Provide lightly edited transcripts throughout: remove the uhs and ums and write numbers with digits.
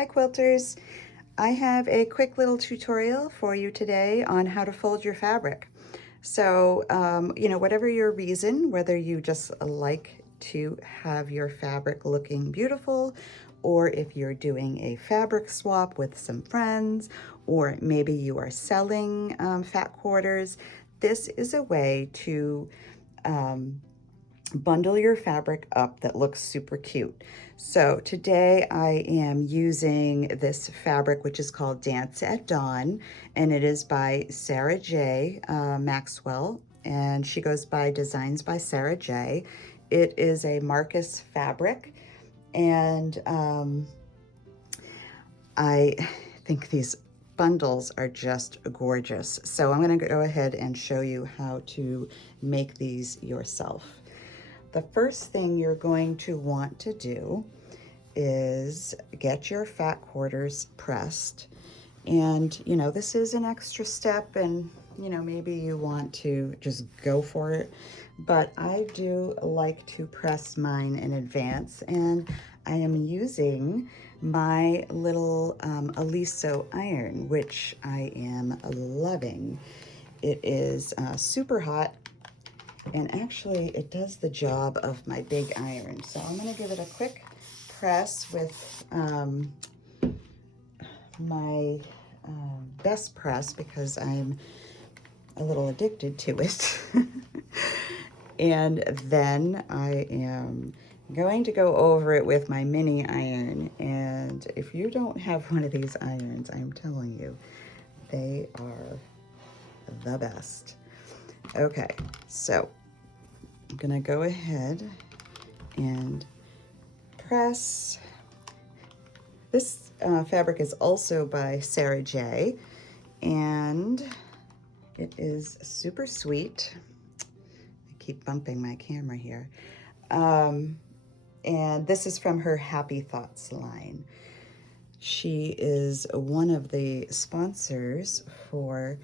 Hi quilters! I have a quick little tutorial for you today on how to fold your fabric. So, whatever your reason, whether you just like to have your fabric looking beautiful, or if you're doing a fabric swap with some friends, or maybe you are selling fat quarters, this is a way to bundle your fabric up that looks super cute. So today I am using this fabric, which is called Dance at Dawn, and it is by Sarah J. Maxwell, and she goes by Designs by Sarah J. It is a Marcus fabric, and I think these bundles are just gorgeous. So I'm going to go ahead and show you how to make these yourself. The first thing you're going to want to do is get your fat quarters pressed. And, this is an extra step and, maybe you want to just go for it. But I do like to press mine in advance, and I am using my little Aliso iron, which I am loving. It is super hot. And actually, it does the job of my big iron. So I'm going to give it a quick press with my best press because I'm a little addicted to it. And then I am going to go over it with my mini iron. And if you don't have one of these irons, I'm telling you, they are the best. Okay, so I'm gonna go ahead and press. This fabric is also by Sarah J, and it is super sweet. I keep bumping my camera here. And this is from her Happy Thoughts line. She is one of the sponsors for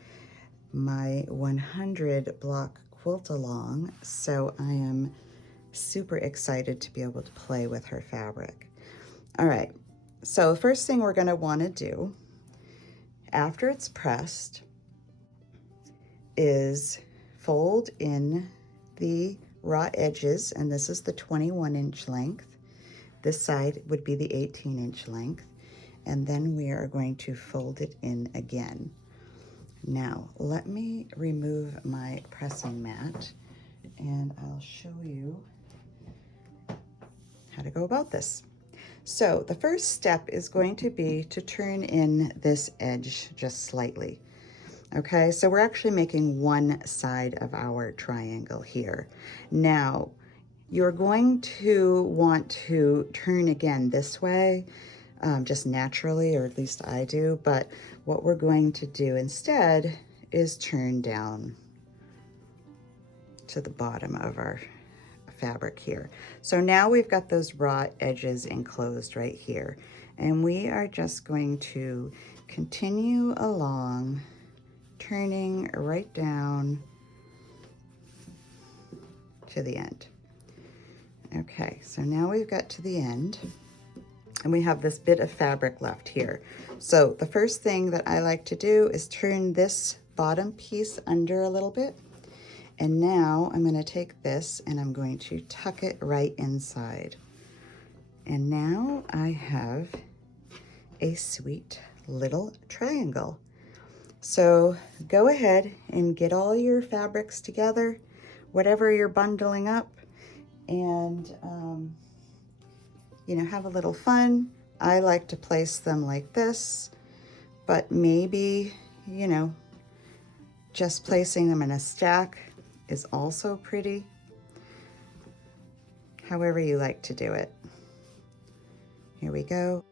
my 100 block quilt along, so I am super excited to be able to play with her fabric. All right, so the first thing we're going to want to do after it's pressed is fold in the raw edges, and this is the 21-inch length. This side would be the 18-inch length, and then we are going to fold it in again. Now, let me remove my pressing mat and I'll show you how to go about this. So the first step is going to be to turn in this edge just slightly. Okay, so we're actually making one side of our triangle here. Now, you're going to want to turn again this way, just naturally, or at least I do, but what we're going to do instead is turn down to the bottom of our fabric here. So now we've got those raw edges enclosed right here, and we are just going to continue along, turning right down to the end. Okay, so now we've got to the end, and we have this bit of fabric left here. So the first thing that I like to do is turn this bottom piece under a little bit. And now I'm going to take this and I'm going to tuck it right inside. And now I have a sweet little triangle. So go ahead and get all your fabrics together, whatever you're bundling up, and have a little fun. I like to place them like this, but maybe, just placing them in a stack is also pretty. However you like to do it. Here we go.